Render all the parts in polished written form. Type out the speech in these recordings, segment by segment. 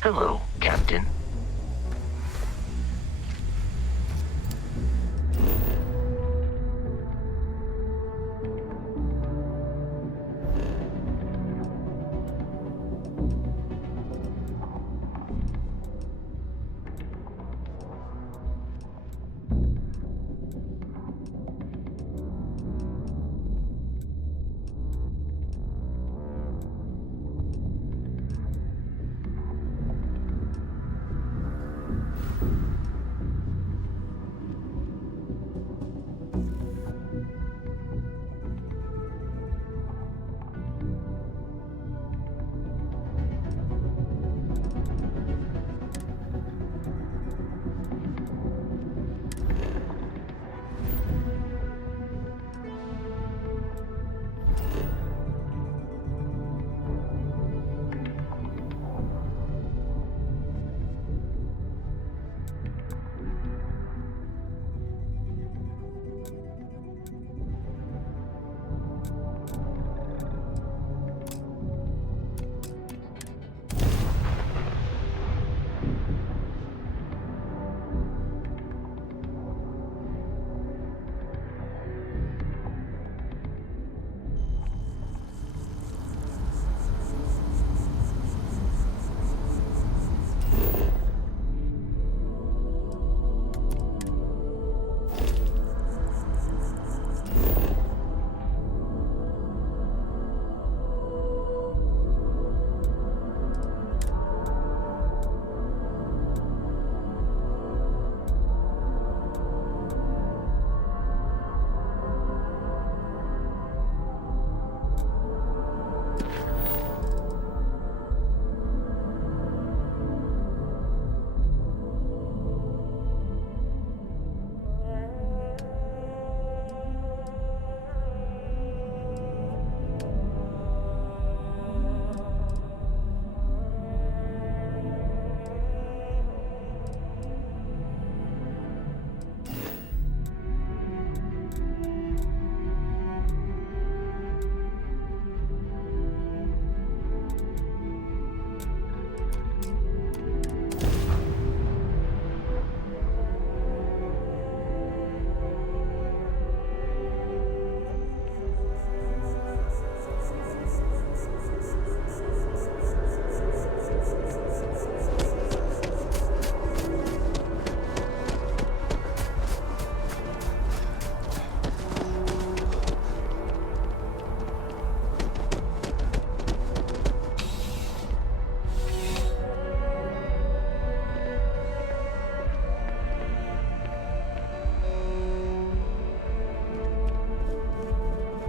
Hello, Captain.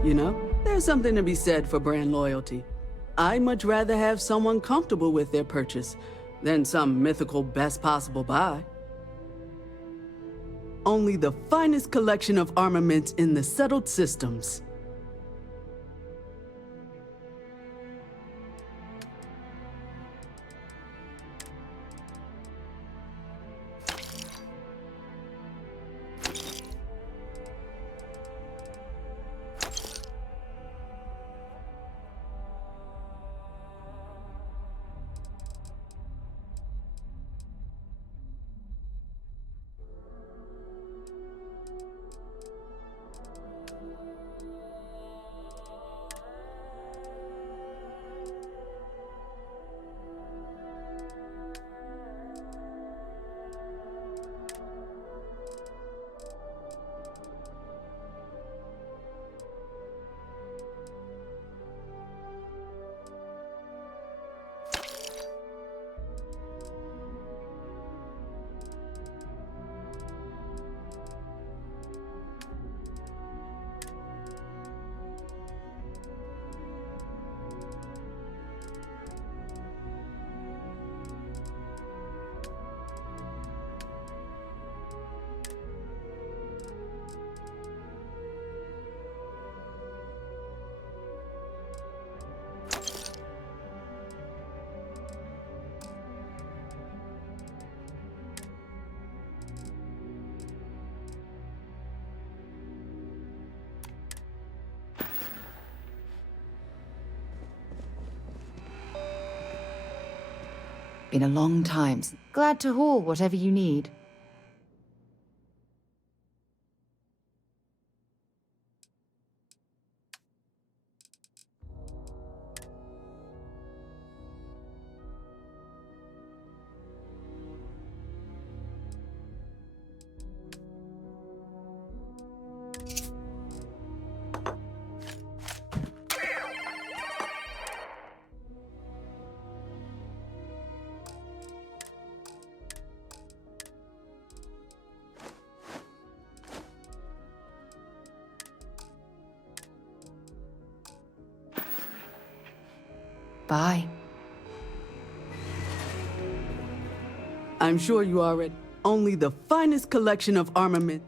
You know, there's something to be said for brand loyalty. I'd much rather have someone comfortable with their purchase than some mythical best possible buy. Only the finest collection of armaments in the settled systems. Been a long time. Glad to haul whatever you need. Bye. I'm sure you already only the finest collection of armament.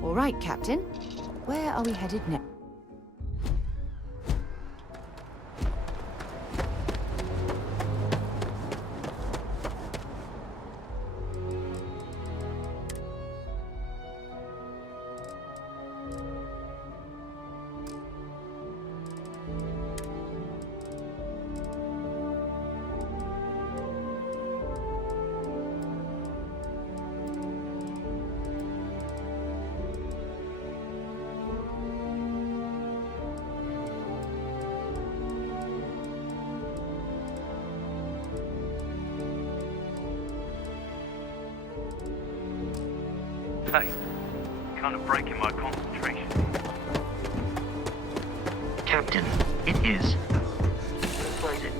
All right, Captain. Where are we headed next? Hey, kind of breaking my concentration. Captain, it is. What is it?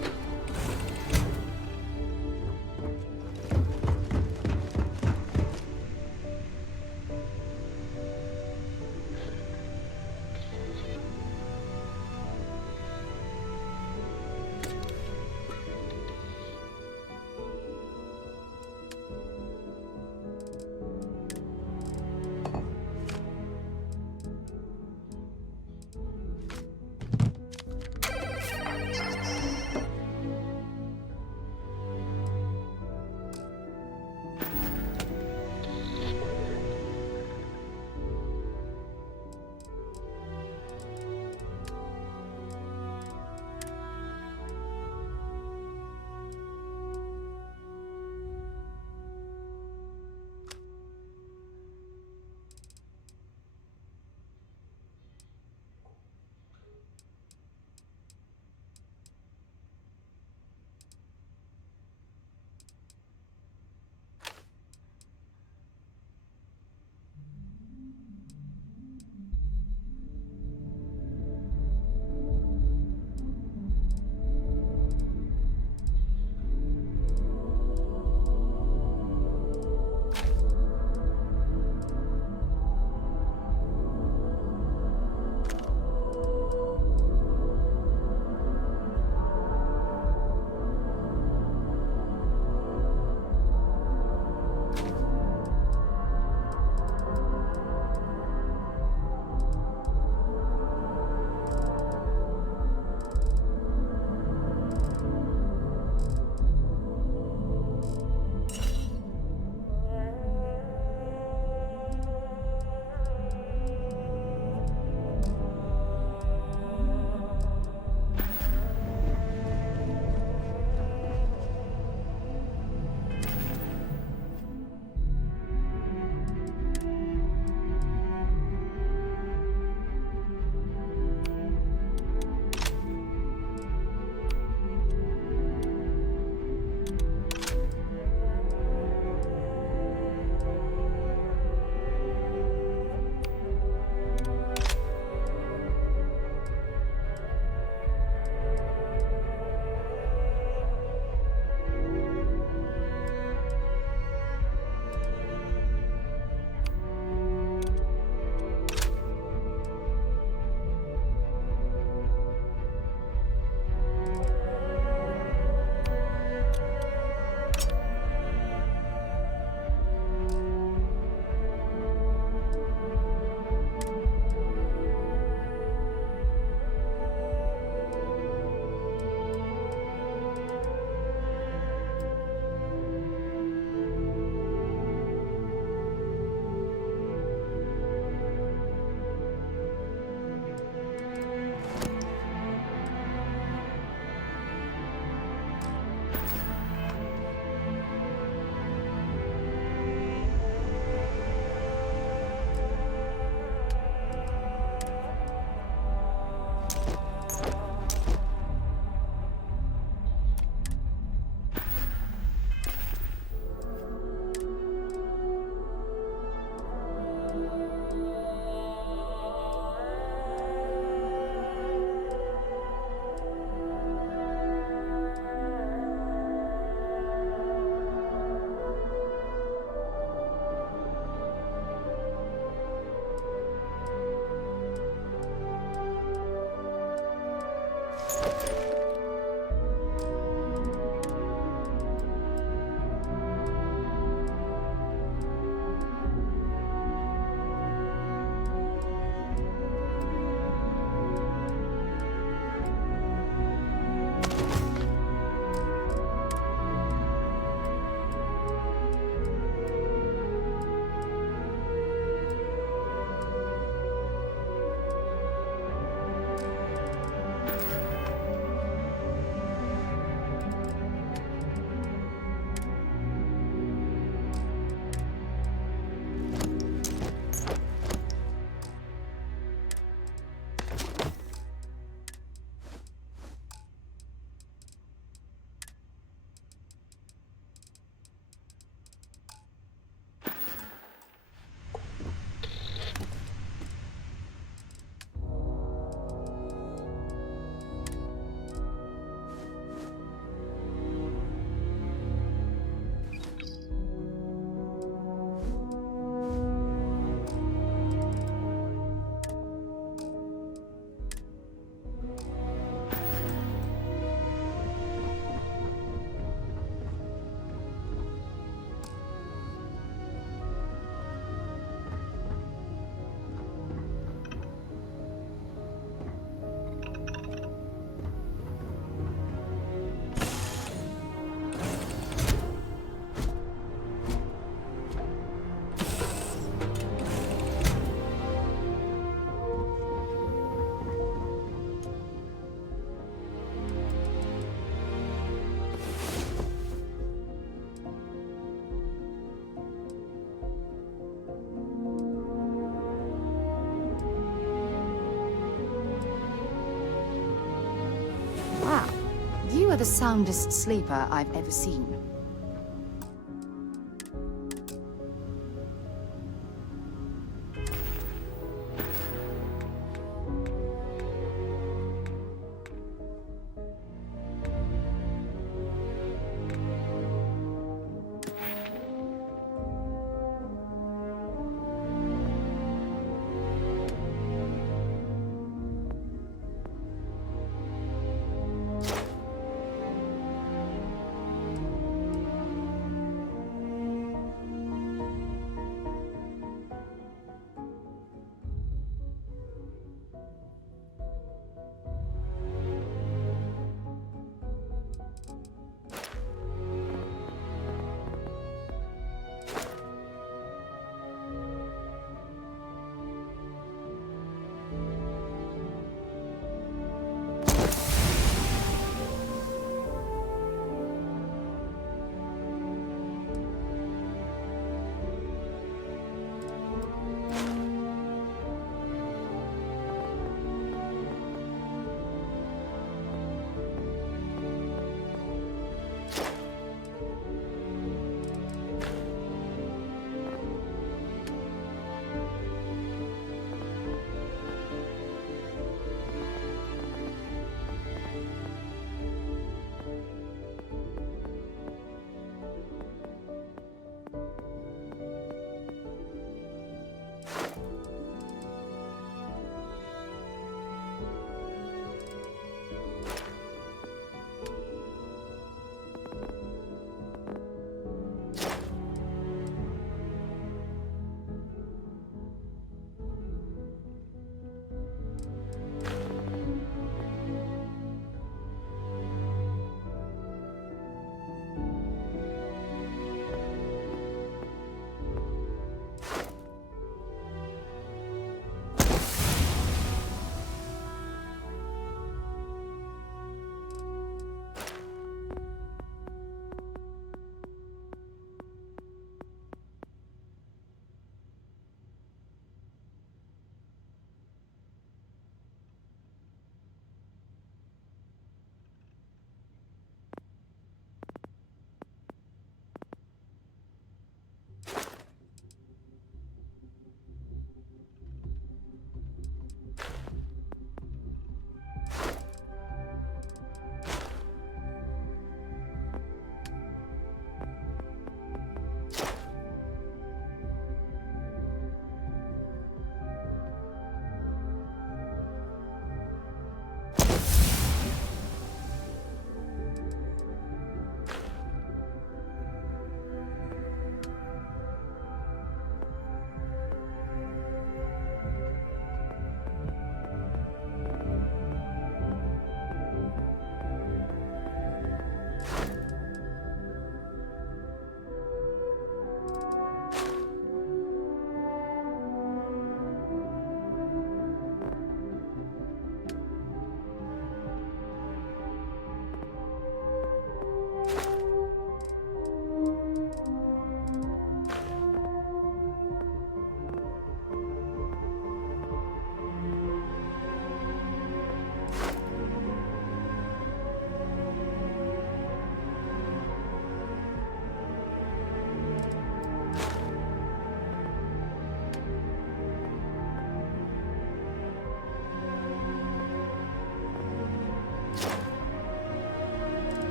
the soundest sleeper I've ever seen.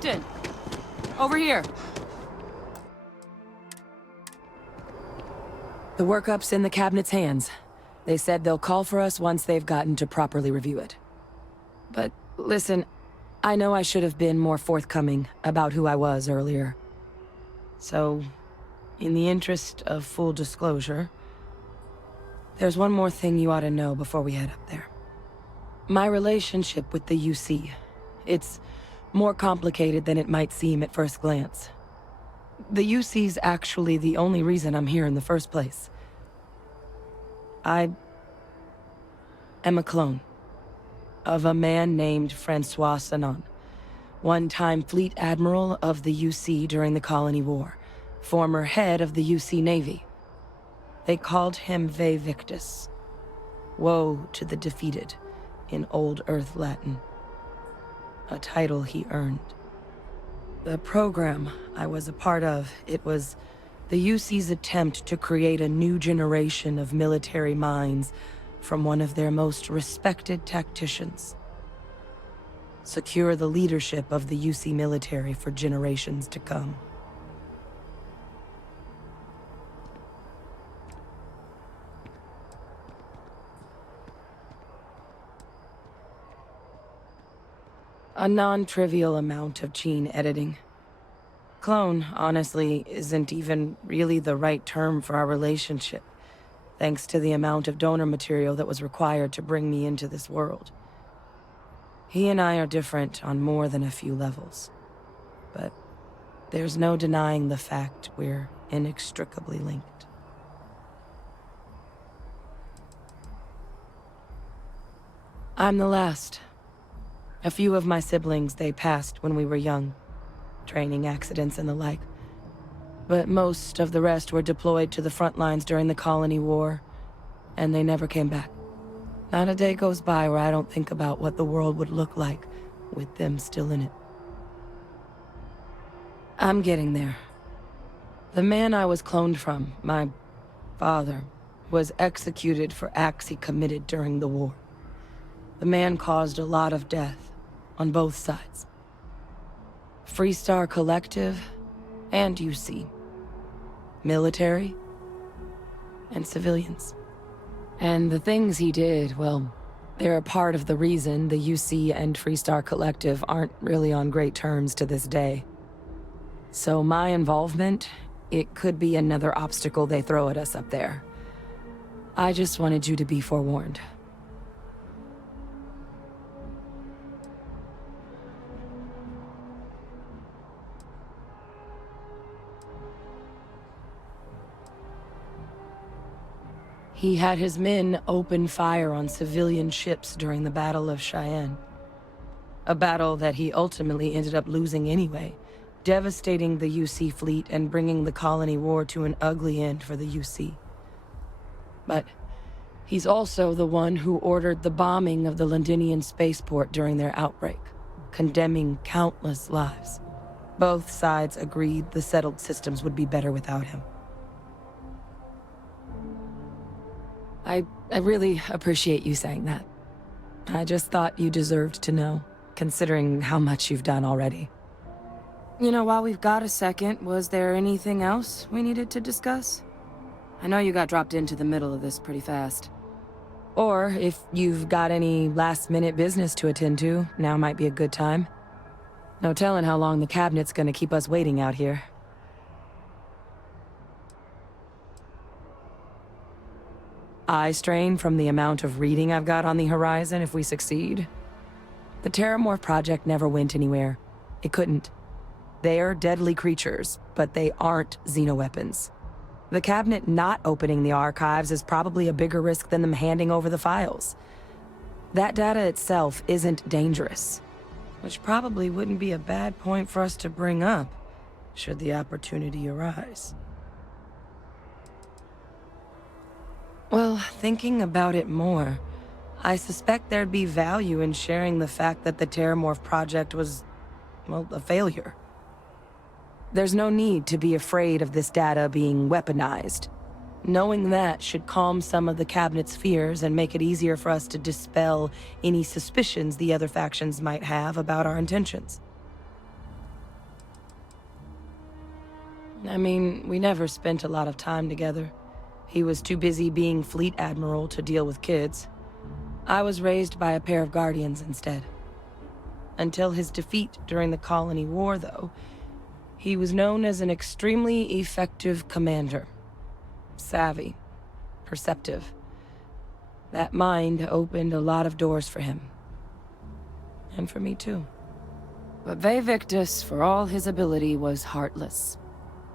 Captain! Over here! The workup's in the cabinet's hands. They said they'll call for us once they've gotten to properly review it. But listen, I know I should have been more forthcoming about who I was earlier. So, in the interest of full disclosure, there's one more thing you ought to know before we head up there. My relationship with the UC. It's more complicated than it might seem at first glance. The UC's actually the only reason I'm here in the first place. I am a clone of a man named Francois Sanon, one-time fleet admiral of the UC during the Colony War, former head of the UC Navy. They called him Ve Victus, woe to the defeated, in Old Earth Latin, a title he earned. The program I was a part of, it was the UC's attempt to create a new generation of military minds from one of their most respected tacticians. Secure the leadership of the UC military for generations to come. A non-trivial amount of gene editing. Clone, honestly, isn't even really the right term for our relationship, thanks to the amount of donor material that was required to bring me into this world. He and I are different on more than a few levels, but there's no denying the fact we're inextricably linked. I'm the last. A few of my siblings, they passed when we were young, training accidents and the like. But most of the rest were deployed to the front lines during the Colony War, and they never came back. Not a day goes by where I don't think about what the world would look like with them still in it. I'm getting there. The man I was cloned from, my father, was executed for acts he committed during the war. The man caused a lot of death, on both sides. Freestar Collective, and UC. Military, and civilians. And the things he did, well, they're a part of the reason the UC and Freestar Collective aren't really on great terms to this day. So my involvement, it could be another obstacle they throw at us up there. I just wanted you to be forewarned. He had his men open fire on civilian ships during the Battle of Cheyenne. A battle that he ultimately ended up losing anyway, devastating the UC fleet and bringing the Colony War to an ugly end for the UC. But he's also the one who ordered the bombing of the Londinian spaceport during their outbreak, condemning countless lives. Both sides agreed the settled systems would be better without him. I really appreciate you saying that. I just thought you deserved to know, considering how much you've done already. You know, while we've got a second, was there anything else we needed to discuss? I know you got dropped into the middle of this pretty fast. Or if you've got any last-minute business to attend to, now might be a good time. No telling how long the cabinet's gonna keep us waiting out here. Eye strain from the amount of reading I've got on the horizon if we succeed. The Terramorph project never went anywhere. It couldn't. They're deadly creatures, but they aren't xenoweapons. The cabinet not opening the archives is probably a bigger risk than them handing over the files. That data itself isn't dangerous, which probably wouldn't be a bad point for us to bring up, should the opportunity arise. Well, thinking about it more, I suspect there'd be value in sharing the fact that the Terramorph project was, well, a failure. There's no need to be afraid of this data being weaponized. Knowing that should calm some of the cabinet's fears and make it easier for us to dispel any suspicions the other factions might have about our intentions. I mean, we never spent a lot of time together. He was too busy being fleet admiral to deal with kids. I was raised by a pair of guardians instead. Until his defeat during the Colony War, though, he was known as an extremely effective commander. Savvy, perceptive. That mind opened a lot of doors for him. And for me, too. But Eyewitness, for all his ability, was heartless.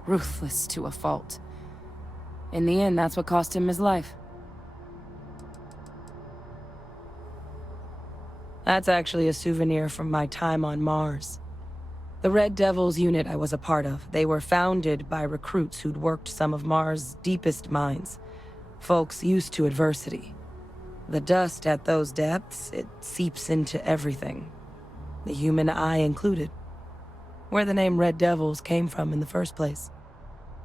Ruthless to a fault. In the end, that's what cost him his life. That's actually a souvenir from my time on Mars. The Red Devils unit I was a part of, they were founded by recruits who'd worked some of Mars' deepest mines. Folks used to adversity. The dust at those depths, it seeps into everything. The human eye included. Where the name Red Devils came from in the first place.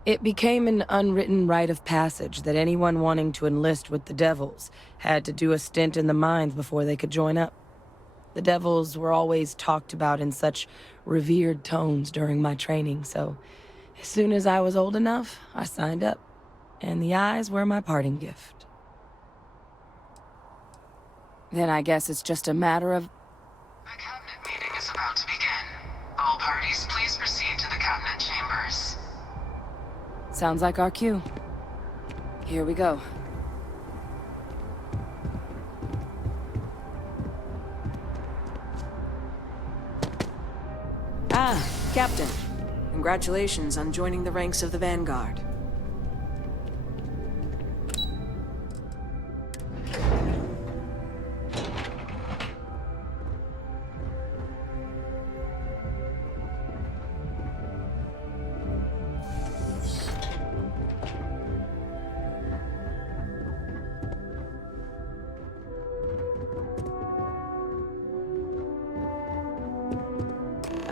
It became an unwritten rite of passage that anyone wanting to enlist with the Devils had to do a stint in the mines before they could join up. The Devils were always talked about in such revered tones during my training, so as soon as I was old enough, I signed up. And the eyes were my parting gift. Then I guess it's just a matter of... The cabinet meeting is about to begin. All parties, please proceed to the cabinet chambers. Sounds like our cue. Here we go. Ah, Captain. Congratulations on joining the ranks of the Vanguard.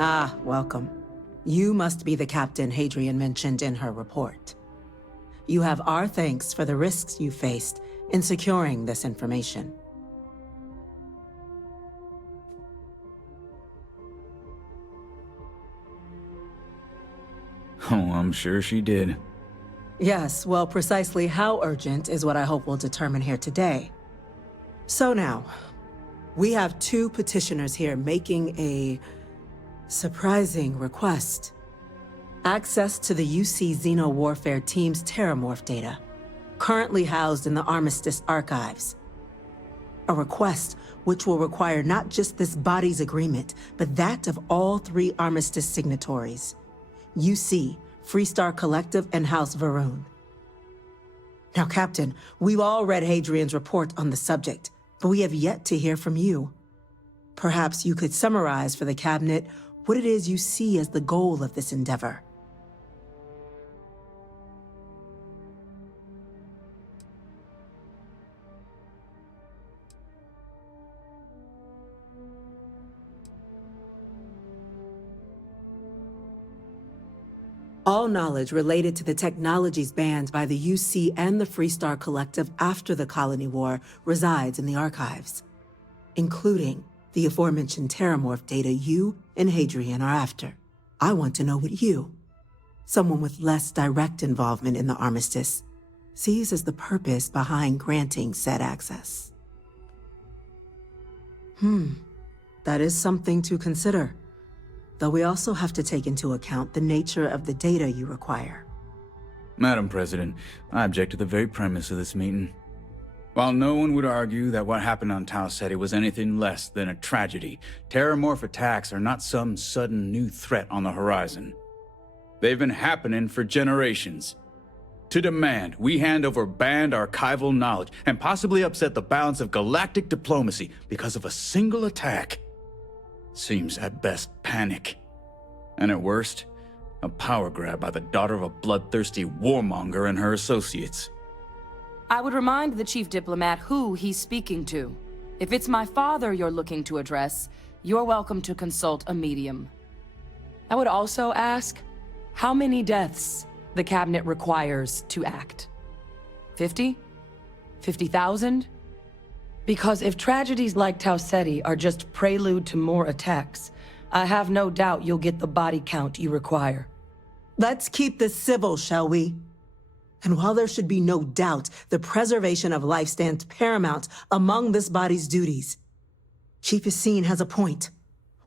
Ah, welcome. You must be the captain Hadrian mentioned in her report. You have our thanks for the risks you faced in securing this information. Oh, I'm sure she did. Yes, well, precisely how urgent is what I hope we'll determine here today. So now, we have two petitioners here making a surprising request. Access to the UC Xeno Warfare Team's Terramorph data, currently housed in the Armistice archives. A request which will require not just this body's agreement, but that of all three Armistice signatories. UC, Freestar Collective, and House Varun. Now, Captain, we've all read Hadrian's report on the subject, but we have yet to hear from you. Perhaps you could summarize for the Cabinet what it is you see as the goal of this endeavor. All knowledge related to the technologies banned by the UC and the Freestar Collective after the Colony War resides in the archives, including the aforementioned Terramorph data you and Hadrian are after. I want to know what you, someone with less direct involvement in the Armistice, sees as the purpose behind granting said access. That is something to consider. Though we also have to take into account the nature of the data you require. Madam President, I object to the very premise of this meeting. While no one would argue that what happened on Tau Ceti was anything less than a tragedy, Terramorph attacks are not some sudden new threat on the horizon. They've been happening for generations. To demand we hand over banned archival knowledge and possibly upset the balance of galactic diplomacy because of a single attack seems at best panic, and at worst, a power grab by the daughter of a bloodthirsty warmonger and her associates. I would remind the chief diplomat who he's speaking to. If it's my father you're looking to address, you're welcome to consult a medium. I would also ask how many deaths the Cabinet requires to act. 50? 50,000? Because if tragedies like Tau Ceti are just prelude to more attacks, I have no doubt you'll get the body count you require. Let's keep this civil, shall we? And while there should be no doubt the preservation of life stands paramount among this body's duties, Chief Yassine has a point.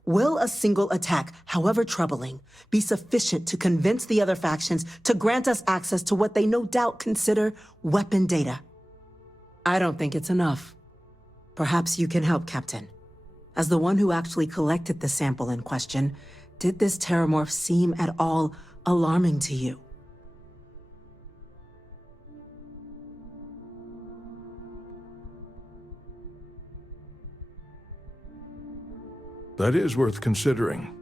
Will a single attack, however troubling, be sufficient to convince the other factions to grant us access to what they no doubt consider weapon data? I don't think it's enough. Perhaps you can help, Captain. As the one who actually collected the sample in question, did this terramorph seem at all alarming to you? That is worth considering.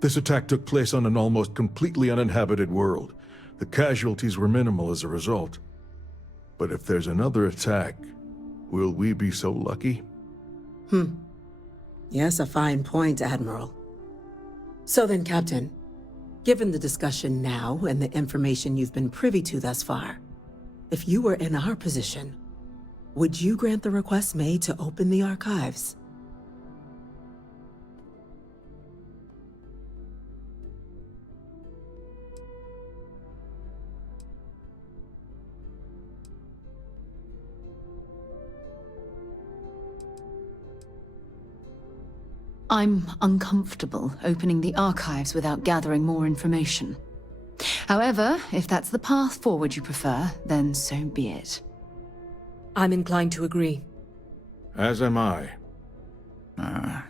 This attack took place on an almost completely uninhabited world. The casualties were minimal as a result. But if there's another attack, will we be so lucky? Yes, a fine point, Admiral. So then, Captain, given the discussion now and the information you've been privy to thus far, if you were in our position, would you grant the request made to open the archives? I'm uncomfortable opening the archives without gathering more information. However, if that's the path forward you prefer, then so be it. I'm inclined to agree. As am I. I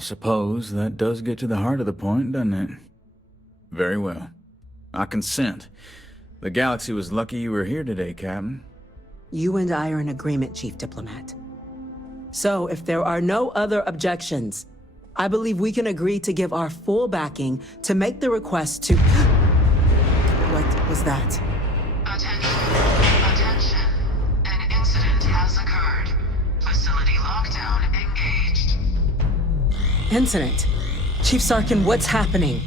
suppose that does get to the heart of the point, doesn't it? Very well. I consent. The galaxy was lucky you were here today, Captain. You and I are in agreement, Chief Diplomat. So, if there are no other objections, I believe we can agree to give our full backing to make the request to... What was that? Attention. Attention. An incident has occurred. Facility lockdown engaged. Incident? Chief Sarkin, what's happening?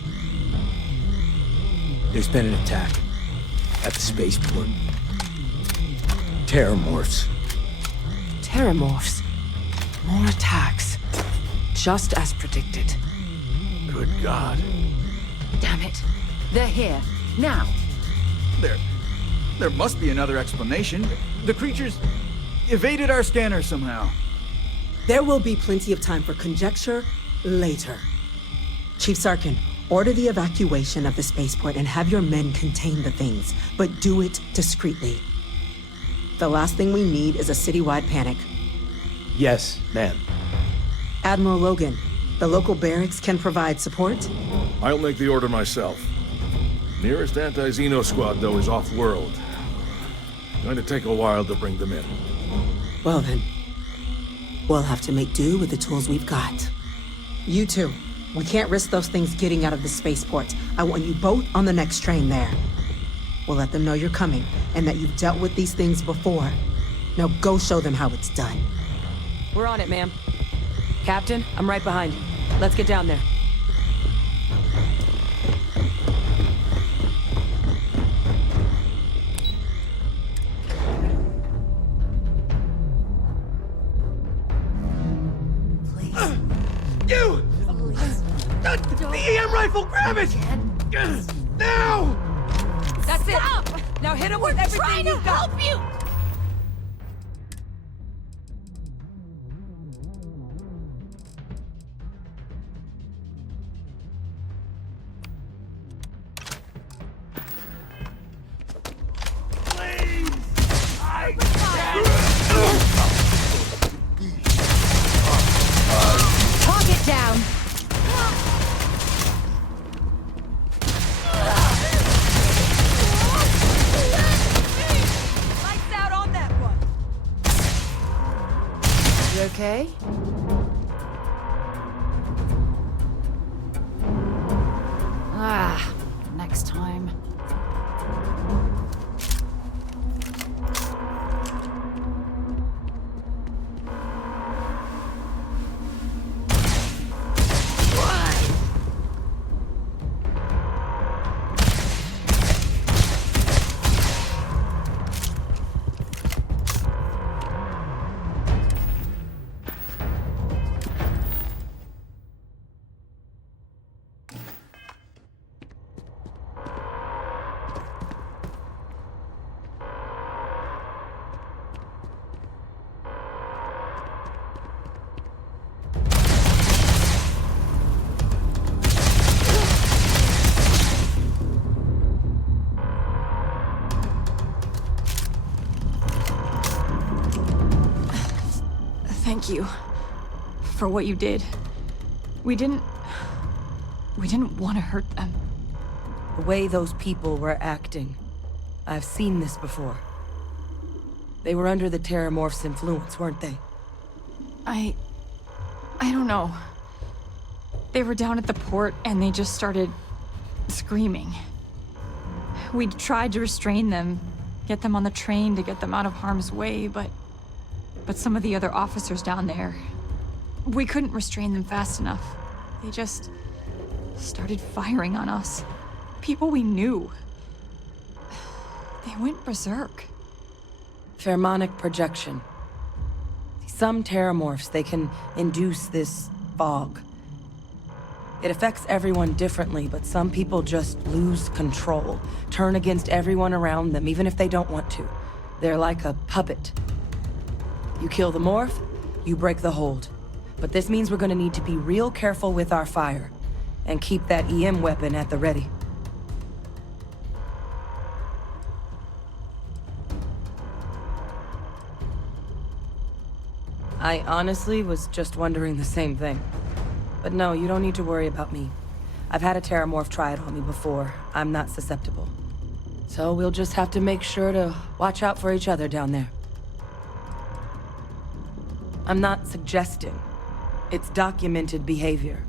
There's been an attack at the spaceport. Terramorphs. Terramorphs. More attacks. Just as predicted. Good God. Damn it. They're here. Now. There must be another explanation. The creatures evaded our scanner somehow. There will be plenty of time for conjecture later. Chief Sarkin, order the evacuation of the spaceport and have your men contain the things, but do it discreetly. The last thing we need is a citywide panic. Yes, ma'am. Admiral Logan, the local barracks can provide support? I'll make the order myself. Nearest anti-Xeno squad, though, is off-world. Going to take a while to bring them in. Well then, we'll have to make do with the tools we've got. You two, we can't risk those things getting out of the spaceport. I want you both on the next train there. We'll let them know you're coming, and that you've dealt with these things before. Now go show them how it's done. We're on it, ma'am. Captain, I'm right behind you. Let's get down there. You! The EM rifle, grab it! Now! That's it! Now hit him with everything you've got! Help you! Target down! Lights out on that one! You okay? Next time. Thank you for what you did. We didn't want to hurt them. The way those people were acting, I've seen this before. They were under the Terramorph's influence, weren't they? I don't know. They were down at the port and they just started screaming. We tried to restrain them, get them on the train to get them out of harm's way, but some of the other officers down there, we couldn't restrain them fast enough. They just started firing on us. People we knew. They went berserk. Pheromonic projection. Some Terramorphs, they can induce this fog. It affects everyone differently, but some people just lose control, turn against everyone around them, even if they don't want to. They're like a puppet. You kill the morph, you break the hold. But this means we're gonna need to be real careful with our fire, and keep that EM weapon at the ready. I honestly was just wondering the same thing. But no, you don't need to worry about me. I've had a Terramorph try it on me before. I'm not susceptible. So we'll just have to make sure to watch out for each other down there. I'm not suggesting. It's documented behavior.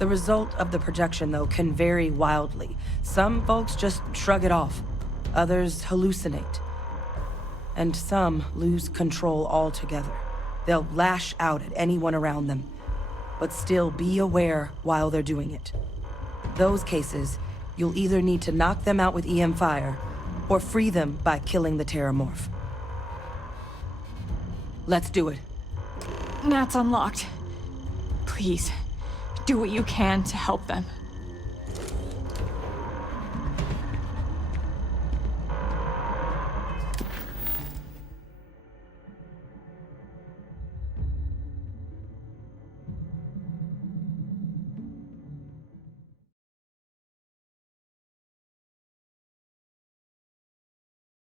The result of the projection, though, can vary wildly. Some folks just shrug it off. Others hallucinate. And some lose control altogether. They'll lash out at anyone around them, but still be aware while they're doing it. Those cases, you'll either need to knock them out with EM fire, or free them by killing the Terramorph. Let's do it. Nat's unlocked. Please, do what you can to help them.